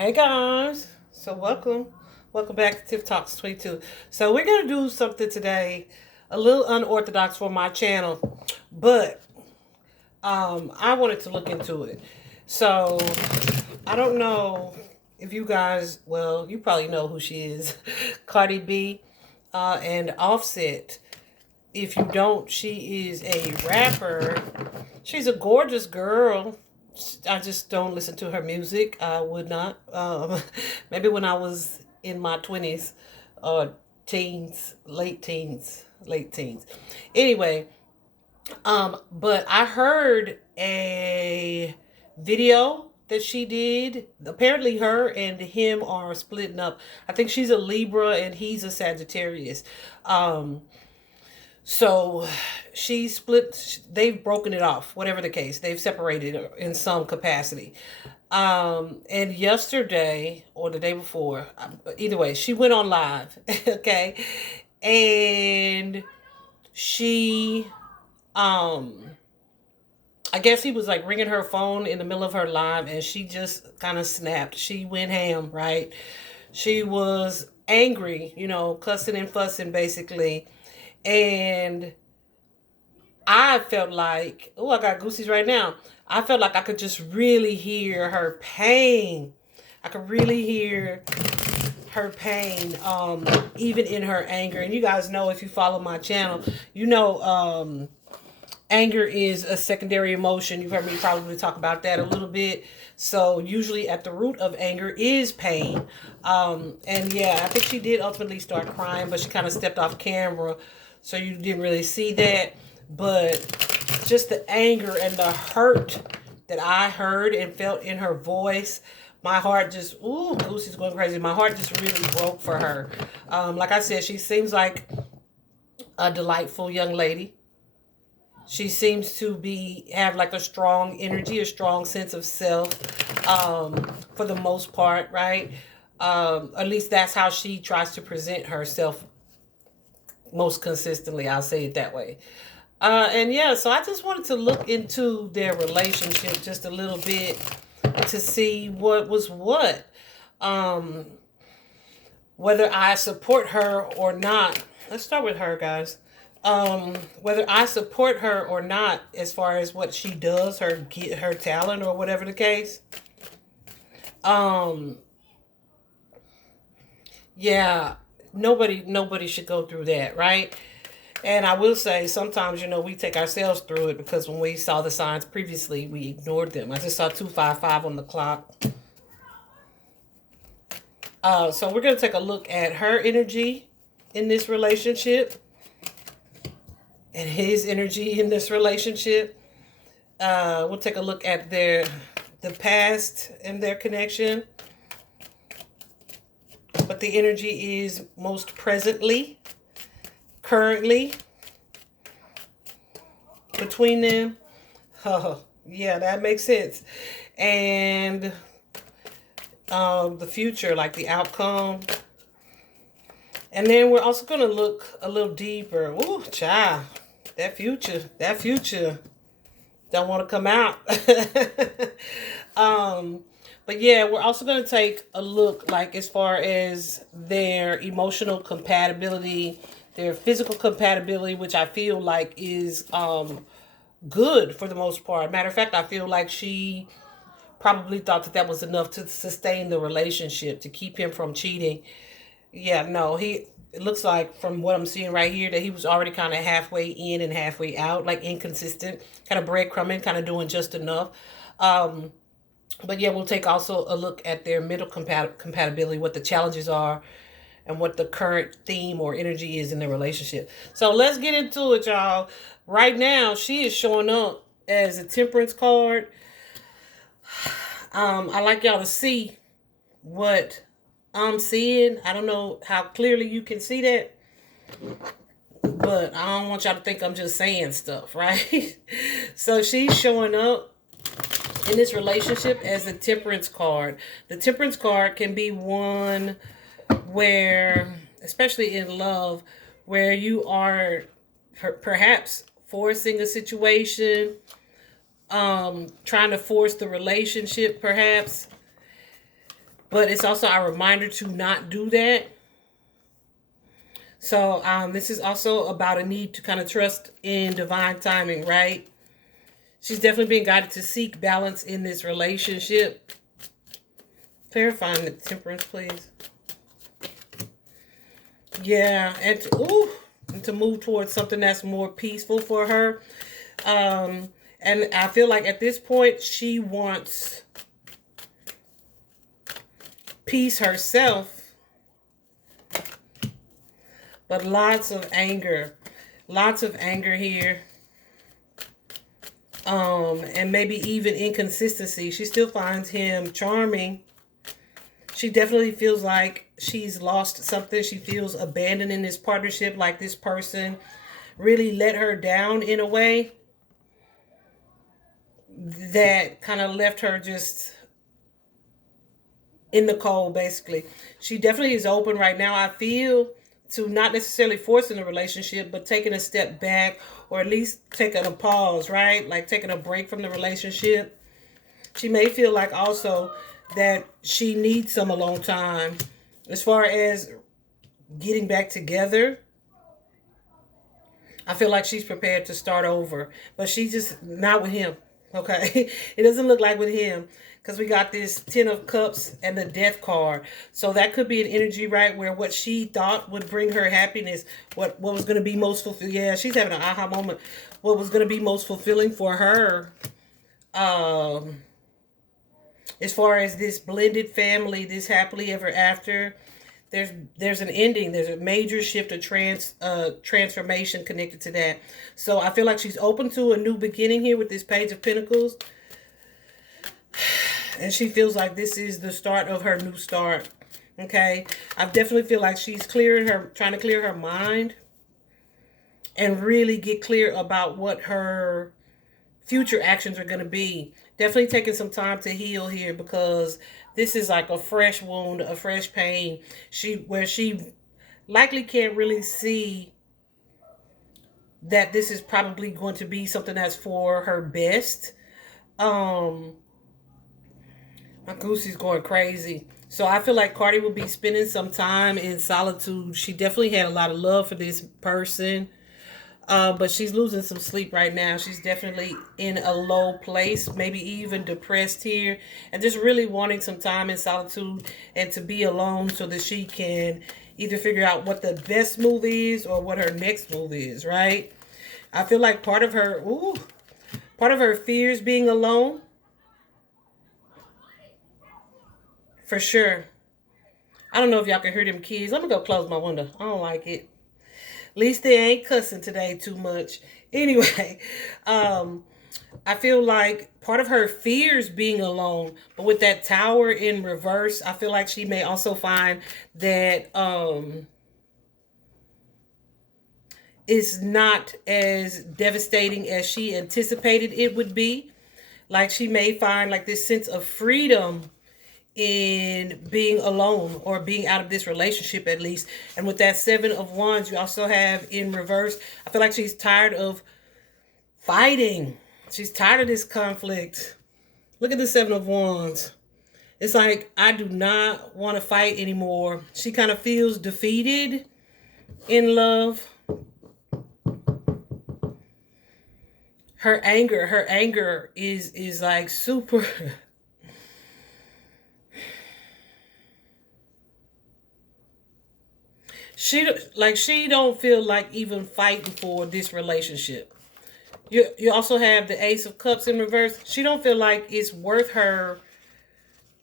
Hey guys, so welcome back to Tiff Talks 22. So we're gonna do something today, a little unorthodox for my channel, but I wanted to look into it. So I don't know if you guys, well, you probably know who she is, Cardi B, and Offset. If you don't, she is a rapper. She's a gorgeous girl. I just don't listen to her music. I would not. Maybe when I was in my 20s or teens, late teens. Anyway, but I heard a video that she did. Apparently her and him are splitting up. I think she's a Libra and he's a Sagittarius. So she split, they've broken it off, whatever the case. They've separated in some capacity. And yesterday or the day before, either way, she went on live, okay? And she, I guess he was like ringing her phone in the middle of her live and she just kind of snapped. She went ham, right? She was angry, cussing and fussing basically. And I felt like, oh, I got goosies right now. I felt like I could just really hear her pain. I could really hear her pain, even in her anger. And you guys know, if you follow my channel, anger is a secondary emotion. You've heard me probably talk about that a little bit. So usually at the root of anger is pain. And yeah, I think she did ultimately start crying, but she kind of stepped off camera, so you didn't really see that. But just the anger and the hurt that I heard and felt in her voice, my heart just, ooh, Lucy's going crazy. My heart just really broke for her. Like I said, she seems like a delightful young lady. She seems to have like a strong energy, a strong sense of self, for the most part, right? At least that's how she tries to present herself most consistently. I'll say it that way. And yeah, so I just wanted to look into their relationship just a little bit to see what was what. Whether I support her or not. Let's start with her, guys. Whether I support her or not, as far as what she does, her talent or whatever the case. Yeah, nobody should go through that, right? And I will say, sometimes, we take ourselves through it, because when we saw the signs previously, we ignored them. I just saw 255 on the clock. So we're going to take a look at her energy in this relationship and his energy in this relationship. We'll take a look at the past and their connection. But the energy is most presently, currently, between them. Oh, yeah, that makes sense. And the future, like the outcome. And then we're also going to look a little deeper. Ooh, child, that future don't want to come out. But yeah, we're also going to take a look, like, as far as their emotional compatibility, their physical compatibility, which I feel like is good for the most part. Matter of fact, I feel like she probably thought that was enough to sustain the relationship, to keep him from cheating. Yeah, no, it looks like, from what I'm seeing right here, that he was already kind of halfway in and halfway out, like inconsistent, kind of breadcrumbing, kind of doing just enough. But yeah, we'll take also a look at their middle compatibility, what the challenges are, and what the current theme or energy is in their relationship. So let's get into it, y'all. Right now, she is showing up as a Temperance card. I like y'all to see what I'm seeing. I don't know how clearly you can see that, but I don't want y'all to think I'm just saying stuff, right? So she's showing up in this relationship as the Temperance card. The Temperance card can be one where, especially in love, where you are perhaps forcing a situation, trying to force the relationship, perhaps. But it's also a reminder to not do that. So this is also about a need to kind of trust in divine timing, right? She's definitely being guided to seek balance in this relationship. Clarifying the temperance, please. Yeah, and to move towards something that's more peaceful for her. And I feel like at this point, she wants peace herself, but lots of anger. Lots of anger here. And maybe even inconsistency. She still finds him charming. She definitely feels like she's lost something. She feels abandoned in this partnership, like this person really let her down in a way that kind of left her just in the cold, basically. She definitely is open right now, I feel, to not necessarily forcing a relationship, but taking a step back, or at least taking a pause, right? Like taking a break from the relationship. She may feel like also that she needs some alone time. As far as getting back together, I feel like she's prepared to start over. But she's just not with him, okay? It doesn't look like with him, because we got this 10 of Cups and the Death card. So that could be an energy, right, where what she thought would bring her happiness, what was going to be most fulfilling. Yeah, she's having an aha moment. What was going to be most fulfilling for her, as far as this blended family, this happily ever after, there's an ending. There's a major shift of transformation connected to that. So I feel like she's open to a new beginning here with this Page of Pentacles. And she feels like this is the start of her new start. Okay? I definitely feel like she's trying to clear her mind and really get clear about what her future actions are going to be. Definitely taking some time to heal here, because this is like a fresh wound, a fresh pain. Where she likely can't really see that this is probably going to be something that's for her best. My Goosey's going crazy. So I feel like Cardi will be spending some time in solitude. She definitely had a lot of love for this person. But she's losing some sleep right now. She's definitely in a low place, maybe even depressed here, and just really wanting some time in solitude and to be alone so that she can either figure out what the best move is or what her next move is, right? I feel like part of her fears being alone, for sure. I don't know if y'all can hear them kids. Let me go close my window. I don't like it. At least they ain't cussing today too much. Anyway, I feel like part of her fears being alone, but with that Tower in reverse, I feel like she may also find that it's not as devastating as she anticipated it would be. Like she may find like this sense of freedom in being alone, or being out of this relationship at least. And with that 7 of Wands, you also have in reverse, I feel like she's tired of fighting. She's tired of this conflict. Look at the 7 of Wands. It's like, I do not want to fight anymore. She kind of feels defeated in love. Her anger is like super she don't feel like even fighting for this relationship. You also have the Ace of Cups in reverse. She don't feel like it's worth her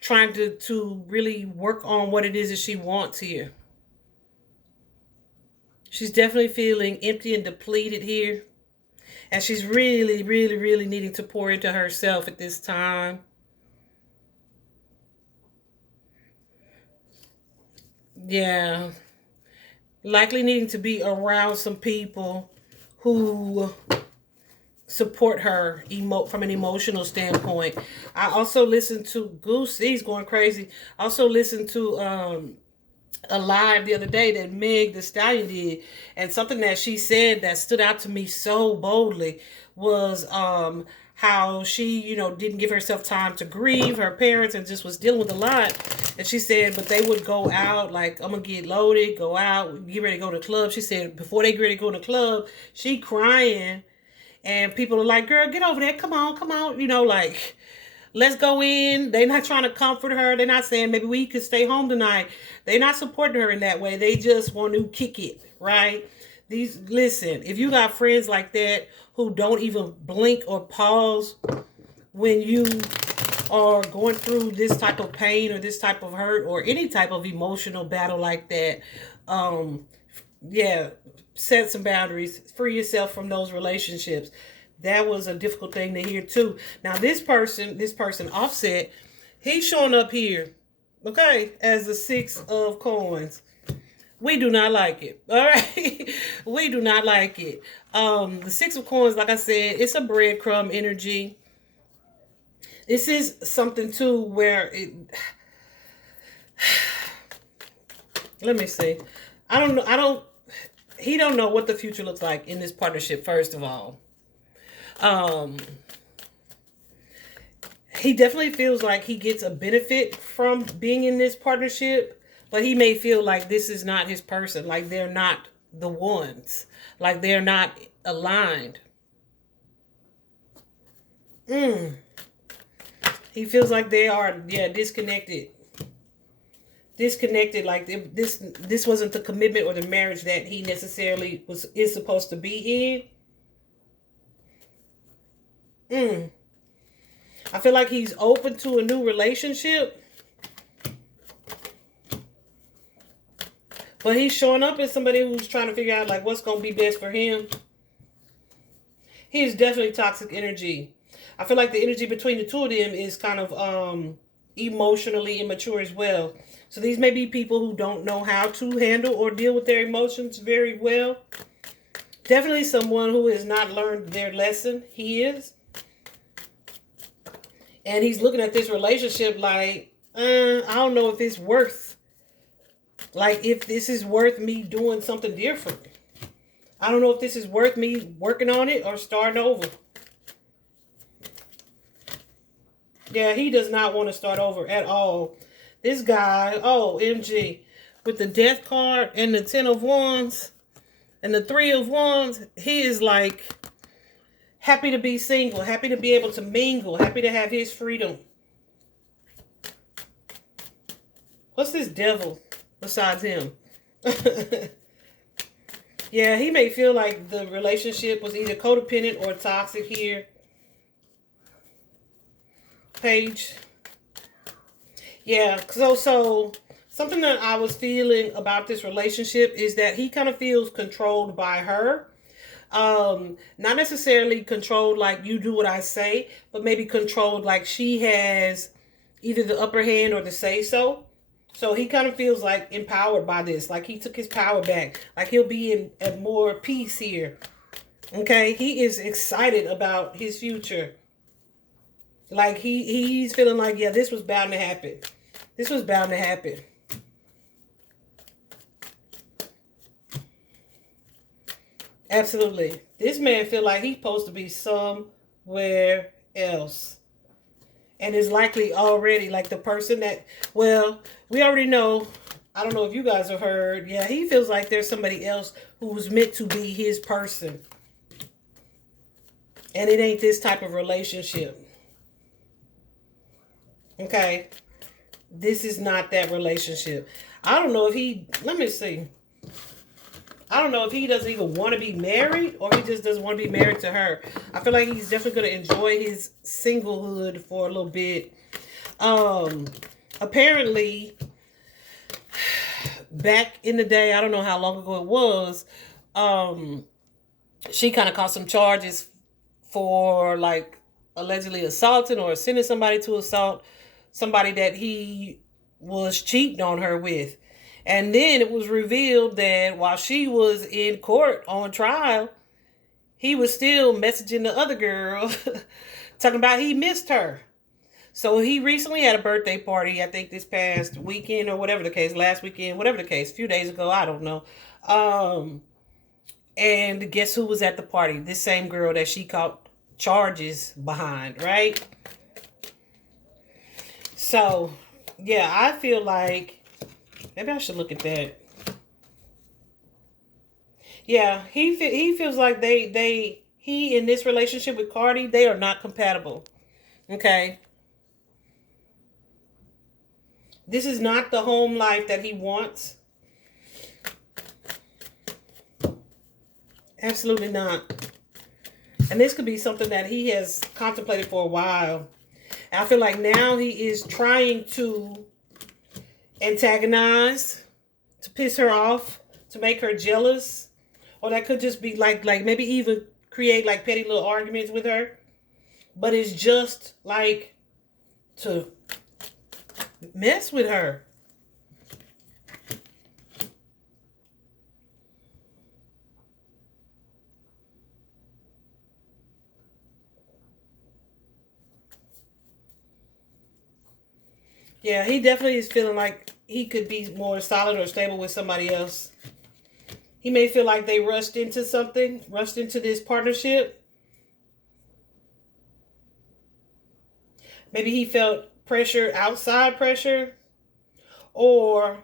trying to really work on what it is that she wants here. She's definitely feeling empty and depleted here. And she's really, really, really needing to pour into herself at this time. Yeah. Likely needing to be around some people who support her from an emotional standpoint. I also listened to Goosey's going crazy. I also listened to a live the other day that Meg the Stallion did, and something that she said that stood out to me so boldly was how she, you know, didn't give herself time to grieve her parents and just was dealing with a lot. And she said, but they would go out, like, I'm going to get loaded, go out, get ready to go to the club. She said, before they get ready to go to the club, she crying. And people are like, girl, get over there. Come on. You know, like, let's go in. They're not trying to comfort her. They're not saying maybe we could stay home tonight. They're not supporting her in that way. They just want to kick it, right? Listen, if you got friends like that who don't even blink or pause when you are going through this type of pain or this type of hurt or any type of emotional battle like that, yeah, set some boundaries, free yourself from those relationships. That was a difficult thing to hear too. Now this person Offset, he's showing up here, okay, as the 6 of coins. We do not like it. All right. We do not like it. The 6 of coins, like I said, it's a breadcrumb energy. This is something too where it, let me see. He don't know what the future looks like in this partnership, first of all. He definitely feels like he gets a benefit from being in this partnership, but he may feel like this is not his person, like they're not the ones, like they're not aligned. He feels like they are, yeah, disconnected. Like this wasn't the commitment or the marriage that he necessarily is supposed to be in. I feel like he's open to a new relationship, but he's showing up as somebody who's trying to figure out like what's going to be best for him. He is definitely toxic energy. I feel like the energy between the two of them is kind of emotionally immature as well. So these may be people who don't know how to handle or deal with their emotions very well. Definitely someone who has not learned their lesson. He is. And he's looking at this relationship like, I don't know if it's worth, like if this is worth me doing something different. I don't know if this is worth me working on it or starting over. Yeah, he does not want to start over at all. This guy, oh, MG, with the Death card and the 10 of Wands and the 3 of Wands, he is like happy to be single, happy to be able to mingle, happy to have his freedom. What's this devil besides him? Yeah, he may feel like the relationship was either codependent or toxic here. Page. Yeah, so something that I was feeling about this relationship is that he kind of feels controlled by her. Not necessarily controlled like you do what I say, but maybe controlled like she has either the upper hand or the say so. So he kind of feels like empowered by this, like he took his power back, like he'll be at more peace here. Okay, he is excited about his future. Like he's feeling like, yeah, this was bound to happen. This was bound to happen. Absolutely. This man feel like he's supposed to be somewhere else. And is likely already like the person that, well, we already know. I don't know if you guys have heard. Yeah, he feels like there's somebody else who's meant to be his person. And it ain't this type of relationship. Okay. This is not that relationship. I don't know if he, let me see. I don't know if he doesn't even want to be married or he just doesn't want to be married to her. I feel like he's definitely going to enjoy his singlehood for a little bit. Apparently, back in the day, I don't know how long ago it was, she kind of caught some charges for like allegedly assaulting or sending somebody to assault somebody that he was cheating on her with. And then it was revealed that while she was in court on trial, he was still messaging the other girl, talking about he missed her. So he recently had a birthday party, I think this past weekend or whatever the case, last weekend, whatever the case, a few days ago, I don't know. And guess who was at the party? This same girl that she caught charges behind, right? So, yeah, I feel like maybe I should look at that. Yeah, he feels like he in this relationship with Cardi, they are not compatible. Okay. This is not the home life that he wants. Absolutely not. And this could be something that he has contemplated for a while. I feel like now he is trying to antagonize, to piss her off, to make her jealous. Or that could just be like maybe even create like petty little arguments with her. But it's just like to mess with her. Yeah, he definitely is feeling like he could be more solid or stable with somebody else. He may feel like they rushed into something, rushed into this partnership. Maybe he felt pressure, outside pressure, or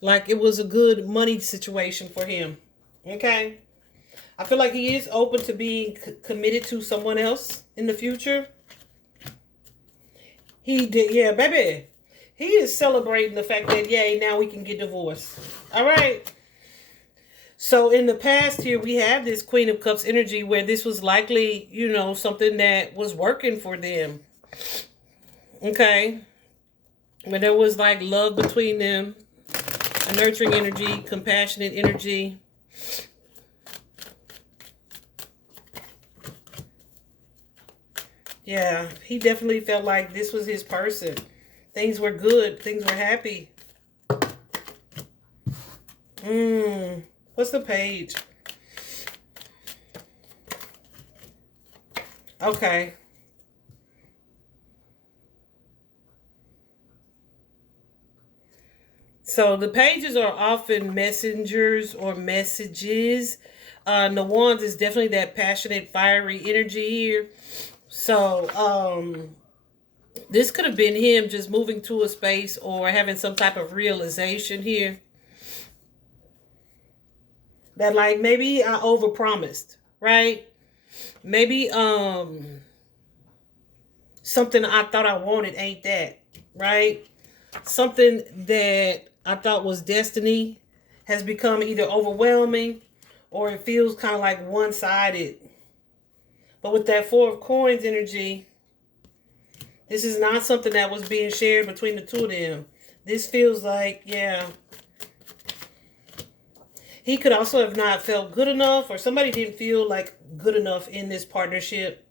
like it was a good money situation for him. Okay? I feel like he is open to being committed to someone else in the future. He did, yeah, baby. He is celebrating the fact that, yay, now we can get divorced. All right. So in the past here, we have this Queen of Cups energy where this was likely, you know, something that was working for them. Okay. When there was like love between them, a nurturing energy, compassionate energy. Yeah, he definitely felt like this was his person. Things were good. Things were happy. What's the page? Okay. So the pages are often messengers or messages. The wands is definitely that passionate, fiery energy here. So, this could have been him just moving to a space or having some type of realization here. That like maybe I overpromised, right? Maybe something I thought I wanted ain't that, right? Something that I thought was destiny has become either overwhelming or it feels kind of like one-sided. But with that Four of Coins energy, this is not something that was being shared between the two of them. This feels like, yeah, he could also have not felt good enough, or somebody didn't feel like good enough in this partnership.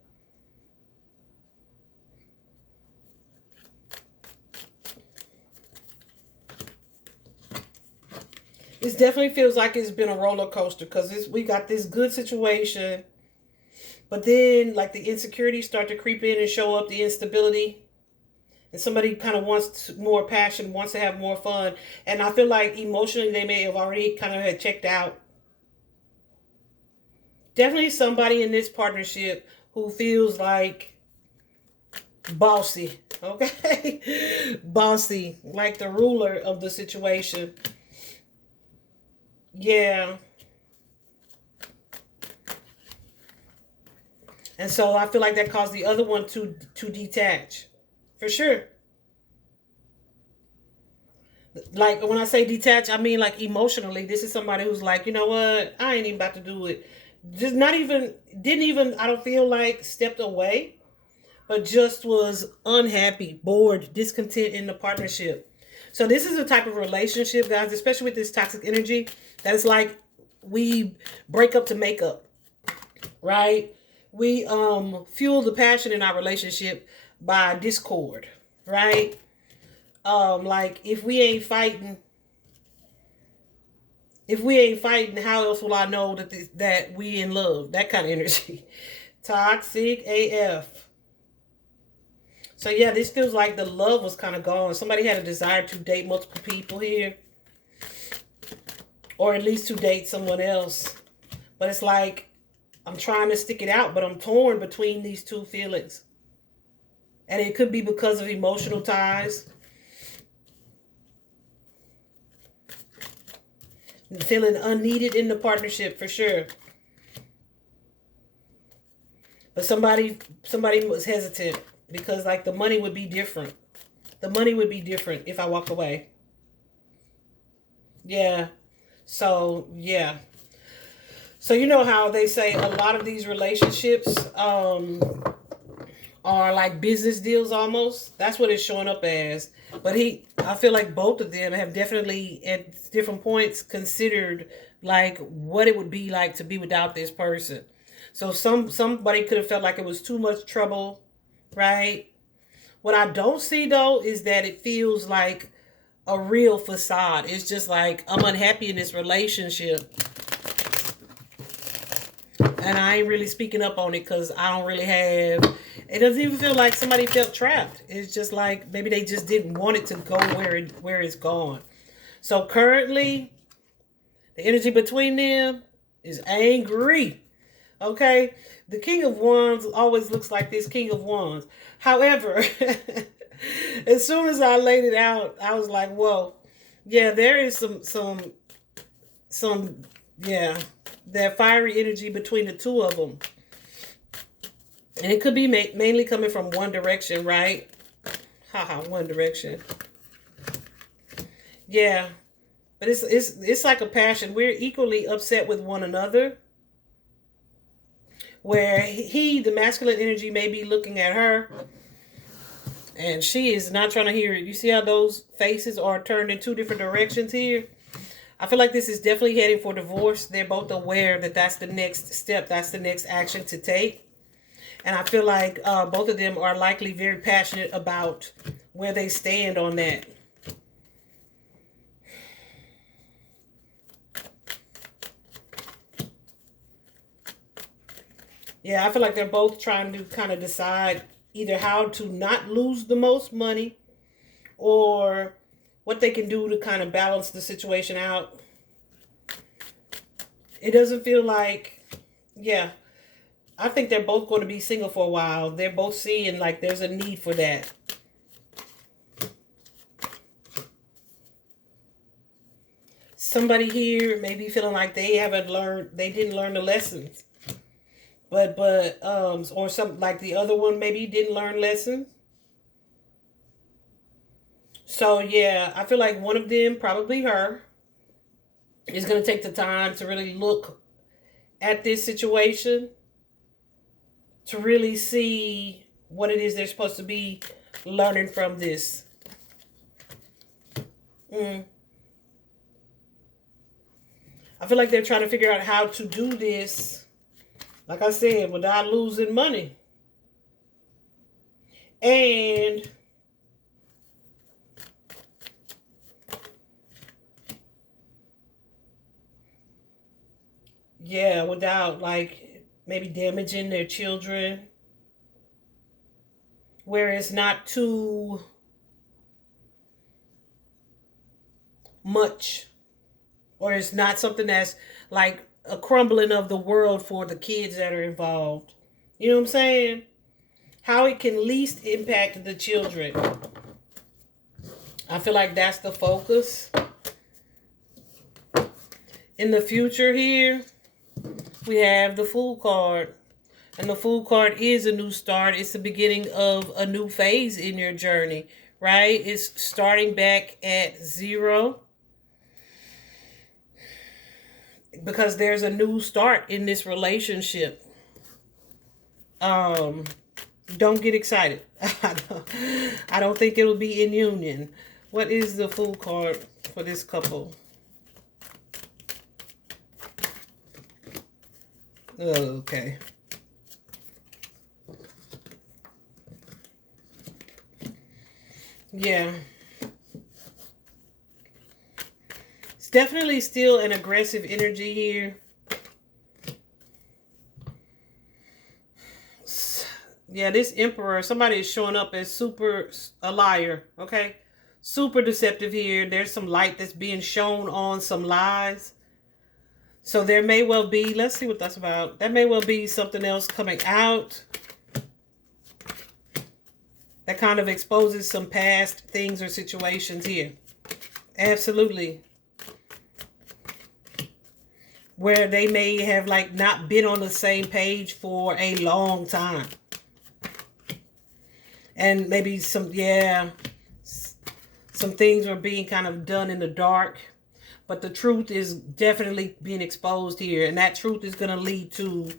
This definitely feels like it's been a roller coaster because we got this good situation, but then like the insecurities start to creep in and show up, the instability. And somebody kind of wants more passion, wants to have more fun. And I feel like emotionally they may have already kind of had checked out. Definitely somebody in this partnership who feels like bossy, okay? Bossy, like the ruler of the situation. Yeah. And so I feel like that caused the other one to detach. For sure. Like when I say detach, I mean like emotionally. This is somebody who's like, you know what? I ain't even about to do it. Just not even, didn't even, I don't feel like stepped away, but just was unhappy, bored, discontent in the partnership. So this is a type of relationship, guys, especially with this toxic energy, that is like we break up to make up, right? We fuel the passion in our relationship by discord, right? Like if we ain't fighting, how else will I know that we in love? That kind of energy. Toxic AF. So yeah, this feels like the love was kind of gone. Somebody had a desire to date multiple people here. Or at least to date someone else. But it's like I'm trying to stick it out, but I'm torn between these two feelings. And it could be because of emotional ties. Feeling unneeded in the partnership for sure. But somebody was hesitant because like the money would be different. The money would be different if I walked away. Yeah. So, yeah. So you know how they say a lot of these relationships are like business deals almost. That's what it's showing up as. But I feel like both of them have definitely at different points considered like what it would be like to be without this person. So somebody could have felt like it was too much trouble, right? What I don't see though is that it feels like a real facade. It's just like I'm unhappy in this relationship. And I ain't really speaking up on it because I don't really have... It doesn't even feel like somebody felt trapped. It's just like maybe they just didn't want it to go where it's gone. So currently, the energy between them is angry. Okay? The King of Wands always looks like this King of Wands. However, as soon as I laid it out, I was like, whoa. Yeah, there is some yeah, that fiery energy between the two of them. And it could be mainly coming from one direction, right? Haha, one direction. Yeah. But it's like a passion. We're equally upset with one another. Where the masculine energy, may be looking at her. And she is not trying to hear it. You see how those faces are turned in two different directions here? I feel like this is definitely heading for divorce. They're both aware that that's the next step. That's the next action to take. And I feel like both of them are likely very passionate about where they stand on that. Yeah, I feel like they're both trying to kind of decide either how to not lose the most money or what they can do to kind of balance the situation out. It doesn't feel like, yeah, I think they're both going to be single for a while. They're both seeing like there's a need for that. Somebody here may be feeling like they didn't learn the lessons. Or some like the other one maybe didn't learn lessons. So yeah, I feel like one of them, probably her, is going to take the time to really look at this situation, to really see what it is they're supposed to be learning from this. I feel like they're trying to figure out how to do this, like I said, without losing money. And yeah, without like maybe damaging their children, where it's not too much, or it's not something that's like a crumbling of the world for the kids that are involved. You know what I'm saying? How it can least impact the children. I feel like that's the focus. In the future here, we have the Fool card. And the Fool card is a new start. It's the beginning of a new phase in your journey, right? It's starting back at 0. Because there's a new start in this relationship. Don't get excited. I don't think it'll be in union. What is the Fool card for this couple? Okay. Yeah. It's definitely still an aggressive energy here. Yeah, this Emperor, somebody is showing up as a liar, okay? Super deceptive here. There's some light that's being shown on some lies. So there may well be, let's see what that's about. There may well be something else coming out that kind of exposes some past things or situations here. Absolutely. Where they may have like not been on the same page for a long time. And maybe some things are being kind of done in the dark. But the truth is definitely being exposed here. And that truth is going to lead to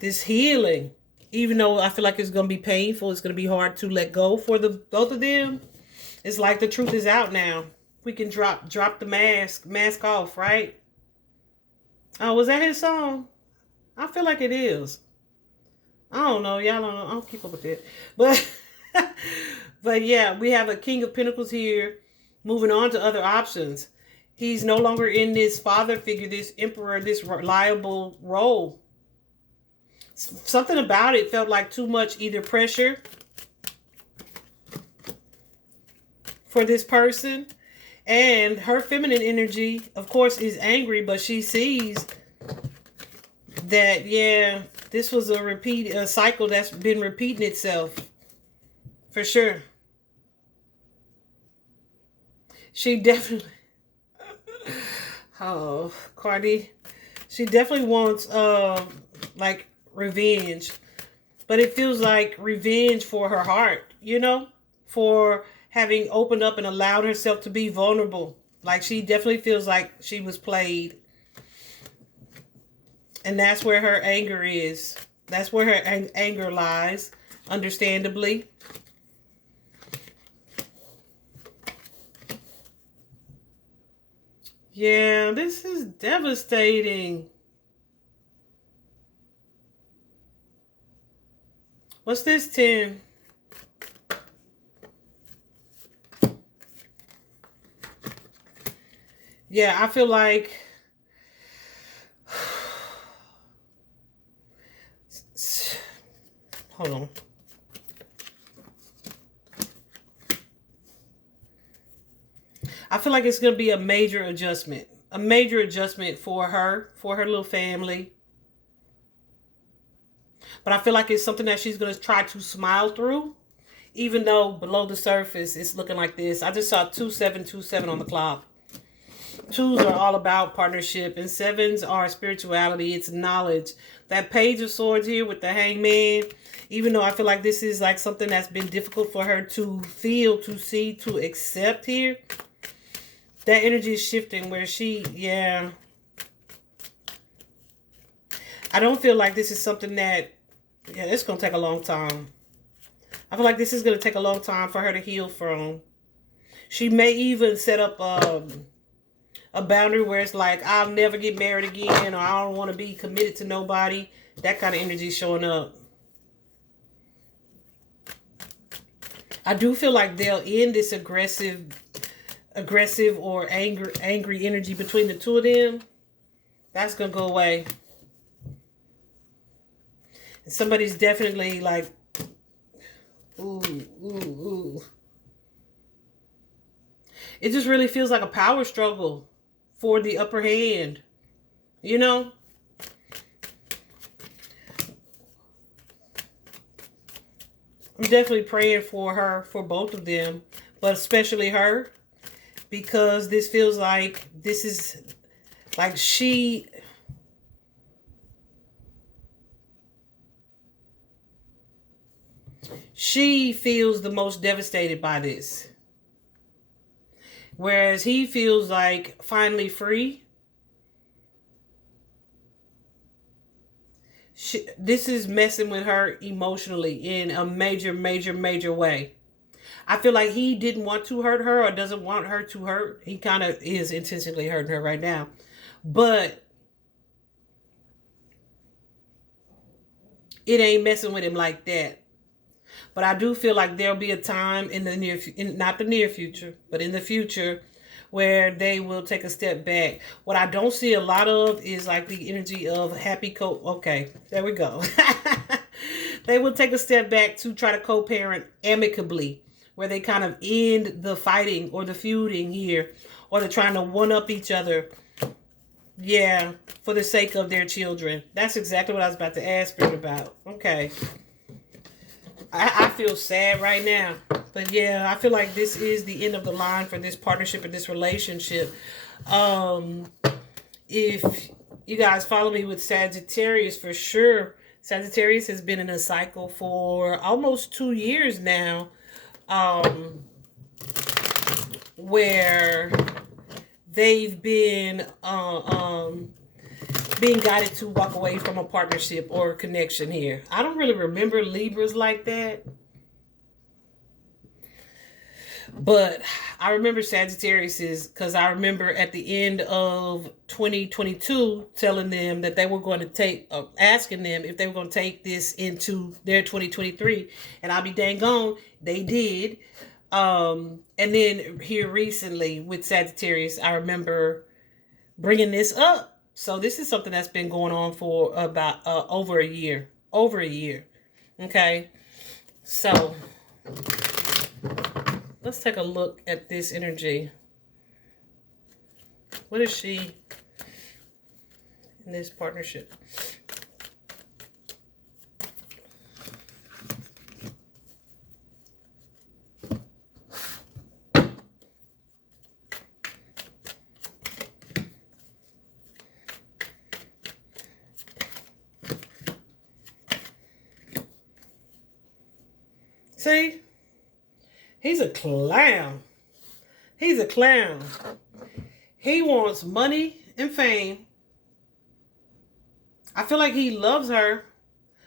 this healing. Even though I feel like it's going to be painful, it's going to be hard to let go for the both of them. It's like the truth is out now. We can drop the mask off, right? Oh, was that his song? I feel like it is. I don't know. Y'all don't know. I don't keep up with it. But yeah, we have a King of Pentacles here. Moving on to other options. He's no longer in this father figure, this emperor, this reliable role. Something about it felt like too much either pressure for this person. And her feminine energy, of course, is angry, but she sees that, yeah, this was a cycle that's been repeating itself. For sure. She definitely, oh, Cardi, she definitely wants, like, revenge. But it feels like revenge for her heart, you know? For having opened up and allowed herself to be vulnerable. Like, she definitely feels like she was played. And that's where her anger is. That's where her anger lies, understandably. Yeah, this is devastating. What's this, 10? Yeah, I feel like hold on. I feel like it's going to be a major adjustment. A major adjustment for her little family. But I feel like it's something that she's going to try to smile through. Even though below the surface, it's looking like this. I just saw 2727 on the clock. 2s are all about partnership. And 7s are spirituality. It's knowledge. That Page of Swords here with the Hangman. Even though I feel like this is like something that's been difficult for her to feel, to see, to accept here. That energy is shifting where she, yeah. I don't feel like this is something that, yeah, it's going to take a long time. I feel like this is going to take a long time for her to heal from. She may even set up a boundary where it's like, I'll never get married again, or I don't want to be committed to nobody. That kind of energy is showing up. I do feel like they'll end this aggressive or angry energy between the two of them. That's going to go away. And somebody's definitely like, ooh, ooh, ooh. It just really feels like a power struggle for the upper hand. You know? I'm definitely praying for her, for both of them, but especially her, because this feels like this is like she feels the most devastated by this. Whereas he feels like finally free. This is messing with her emotionally in a major, major, major way. I feel like he didn't want to hurt her or doesn't want her to hurt. He kind of is intentionally hurting her right now. But it ain't messing with him like that. But I do feel like there'll be a time in the not the near future, but in the future, where they will take a step back. What I don't see a lot of is like the energy of happy okay, there we go. They will take a step back to try to co-parent amicably, where they kind of end the fighting or the feuding here, or they're trying to one-up each other. Yeah, for the sake of their children. That's exactly what I was about to ask Spirit about. Okay. I feel sad right now. But yeah, I feel like this is the end of the line for this partnership and this relationship. Um, if you guys follow me with Sagittarius, for sure, Sagittarius has been in a cycle for almost 2 years now, where they've been being guided to walk away from a partnership or a connection here. I don't really remember Libras like that. But I remember Sagittarius's because I remember at the end of 2022 telling them that they were going to take, asking them if they were going to take this into their 2023. And I'll be dang gone, they did. And then here recently with Sagittarius, I remember bringing this up. So this is something that's been going on for about over a year. Over a year. Okay. So let's take a look at this energy. What is she in this partnership? See? He's a clown. He's a clown. He wants money and fame. I feel like he loves her,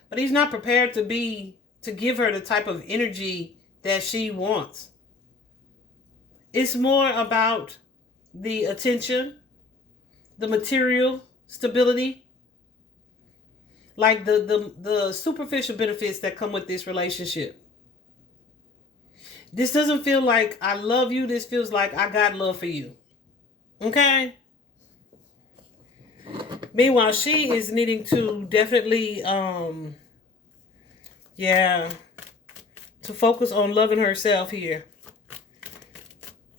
but he's not prepared to give her the type of energy that she wants. It's more about the attention, the material stability, like the superficial benefits that come with this relationship. This doesn't feel like I love you. This feels like I got love for you. Okay? Meanwhile, she is needing to definitely, to focus on loving herself here.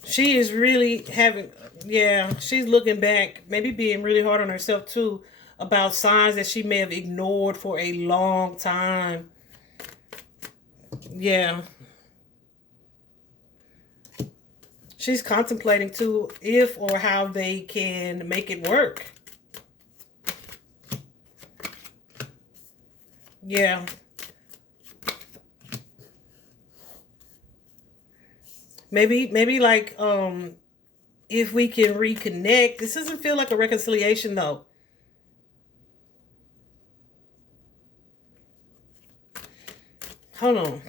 She is really she's looking back, maybe being really hard on herself too, about signs that she may have ignored for a long time. Yeah. She's contemplating too if or how they can make it work. Yeah. Maybe like if we can reconnect. This doesn't feel like a reconciliation though. Hold on.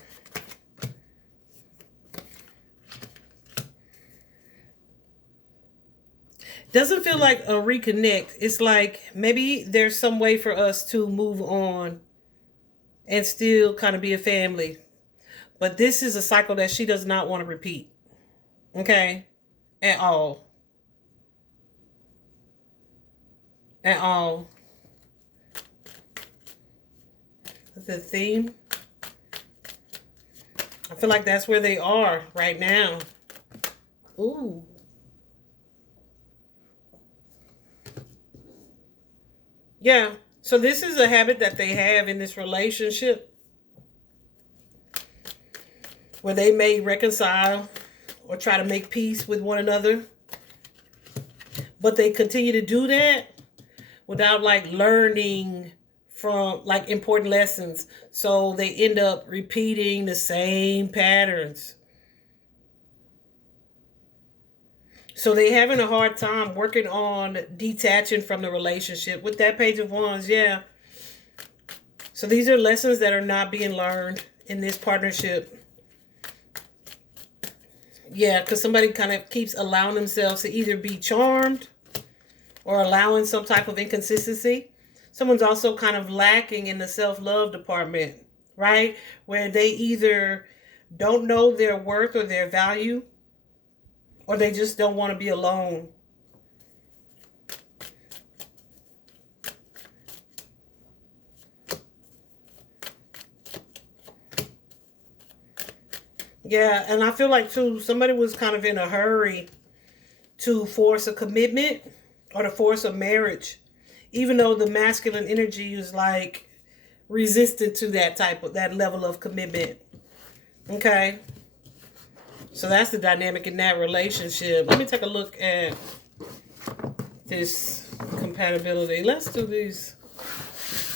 Doesn't feel like a reconnect. It's like maybe there's some way for us to move on and still kind of be a family. But this is a cycle that she does not want to repeat. Okay? At all. At all. The theme. I feel like that's where they are right now. Ooh. Yeah. So this is a habit that they have in this relationship where they may reconcile or try to make peace with one another. But they continue to do that without like learning from like important lessons. So they end up repeating the same patterns. So they're having a hard time working on detaching from the relationship. With that Page of Wands, yeah. So these are lessons that are not being learned in this partnership. Yeah, because somebody kind of keeps allowing themselves to either be charmed or allowing some type of inconsistency. Someone's also kind of lacking in the self-love department, right? Where they either don't know their worth or their value, or they just don't want to be alone. Yeah, and I feel like too, somebody was kind of in a hurry to force a commitment or the force of marriage, even though the masculine energy is like resistant to that level of commitment. Okay. So that's the dynamic in that relationship. Let me take a look at this compatibility. Let's do these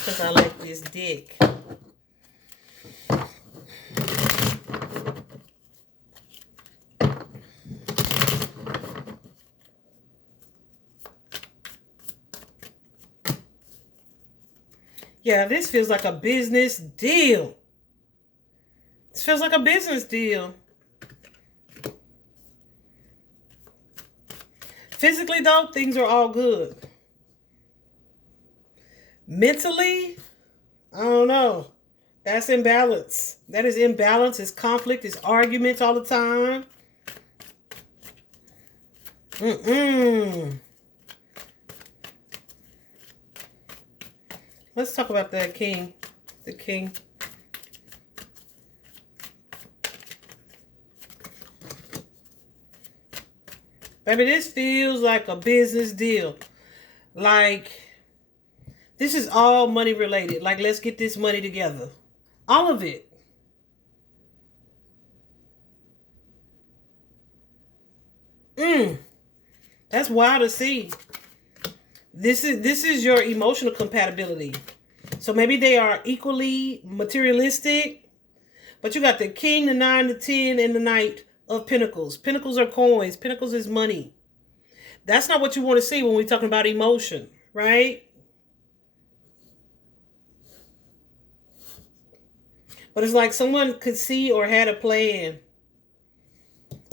because I like this deck. Yeah, this feels like a business deal. This feels like a business deal. Physically, though, things are all good. Mentally, I don't know. That's imbalance. That is imbalance. It's conflict. It's arguments all the time. Let's talk about that king. The king. Baby, this feels like a business deal. Like, this is all money related. Like, let's get this money together. All of it. That's wild to see. This is your emotional compatibility. So maybe they are equally materialistic. But you got the king, the 9, the 10, and the knight of pentacles. Pentacles are coins. Pentacles is money. That's not what you want to see when we're talking about emotion, right? But it's like someone could see or had a plan,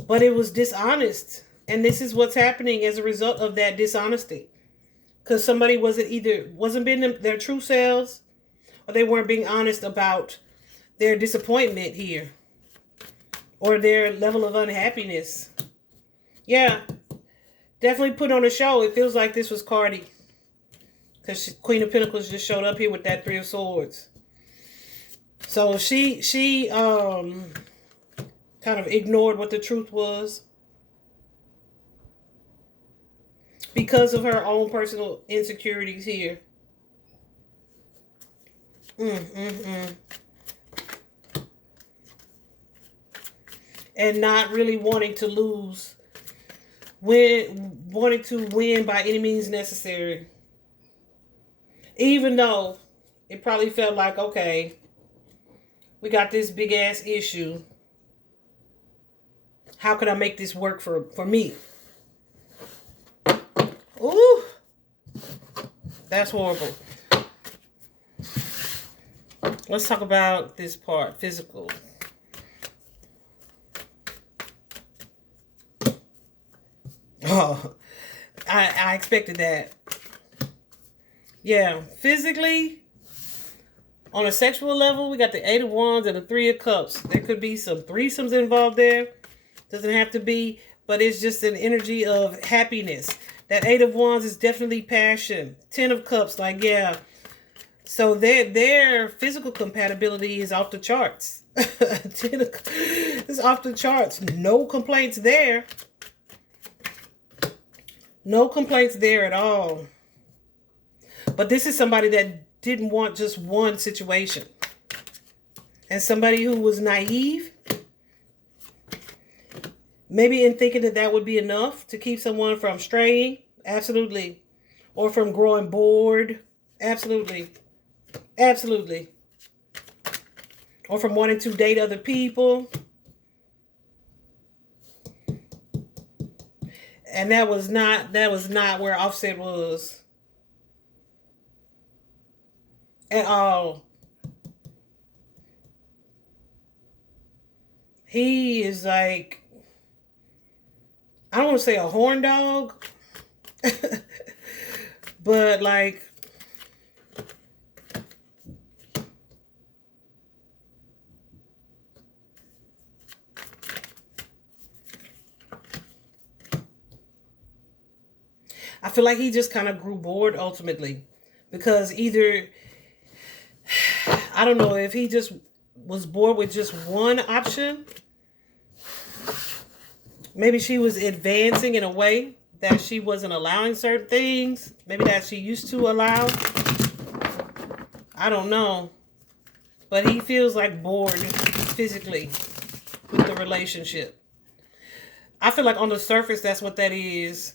but it was dishonest. And this is what's happening as a result of that dishonesty. Because somebody wasn't being their true selves, or they weren't being honest about their disappointment here, or their level of unhappiness. Yeah, definitely put on a show. It feels like this was Cardi, because Queen of Pentacles just showed up here with that 3 of Swords. So she kind of ignored what the truth was because of her own personal insecurities here. And not really wanting to lose, wanting to win by any means necessary. Even though it probably felt like, okay, we got this big ass issue. How could I make this work for me? Ooh, that's horrible. Let's talk about this part, physical. Oh, I expected that. Yeah, physically, on a sexual level, we got the 8 of Wands and the 3 of Cups. There could be some threesomes involved there. Doesn't have to be, but it's just an energy of happiness. That 8 of Wands is definitely passion. 10 of Cups, like, yeah. So their physical compatibility is off the charts. It's off the charts. No complaints there. No complaints there at all. But this is somebody that didn't want just one situation. And somebody who was naive. Maybe in thinking that that would be enough to keep someone from straying. Absolutely. Or from growing bored. Absolutely. Absolutely. Or from wanting to date other people. And that was not where Offset was. At all. He is like, I don't want to say a horn dog, but like, I feel like he just kind of grew bored ultimately, because either, I don't know if he just was bored with just one option. Maybe she was advancing in a way, that she wasn't allowing certain things. Maybe that she used to allow. I don't know. But he feels like bored physically with the relationship. I feel like on the surface, that's what that is.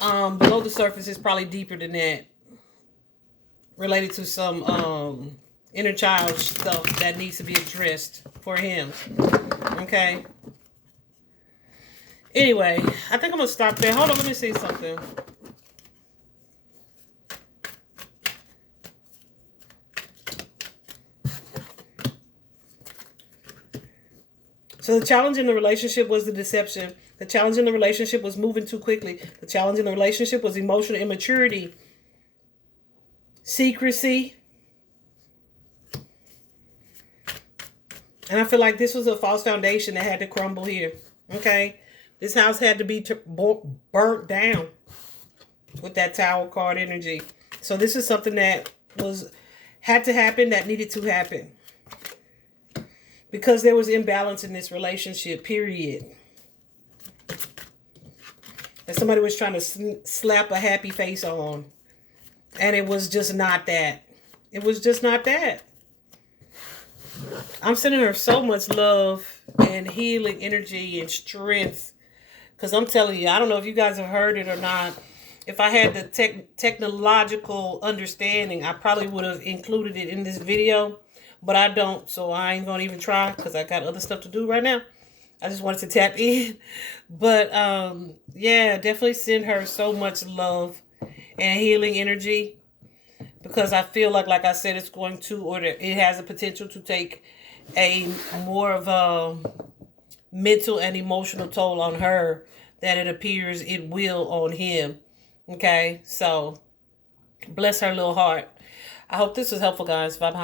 Below the surface is probably deeper than that. Related to some inner child stuff that needs to be addressed for him. Okay. Anyway, I think I'm going to stop there. Hold on, let me see something. So the challenge in the relationship was the deception. The challenge in the relationship was moving too quickly. The challenge in the relationship was emotional immaturity, secrecy. And I feel like this was a false foundation that had to crumble here. Okay? This house had to be burnt down with that Tower card energy. So this is something that had to happen, that needed to happen. Because there was imbalance in this relationship, period. And somebody was trying to slap a happy face on. And it was just not that. It was just not that. I'm sending her so much love and healing energy and strength. Because I'm telling you, I don't know if you guys have heard it or not. If I had the technological understanding, I probably would have included it in this video. But I don't, so I ain't going to even try because I got other stuff to do right now. I just wanted to tap in. But, yeah, definitely send her so much love and healing energy. Because I feel like I said, it's going to, or it has a potential to take a more of a mental and emotional toll on her than it appears it will on him. Okay, so bless her little heart. I hope this was helpful, guys. Bye-bye.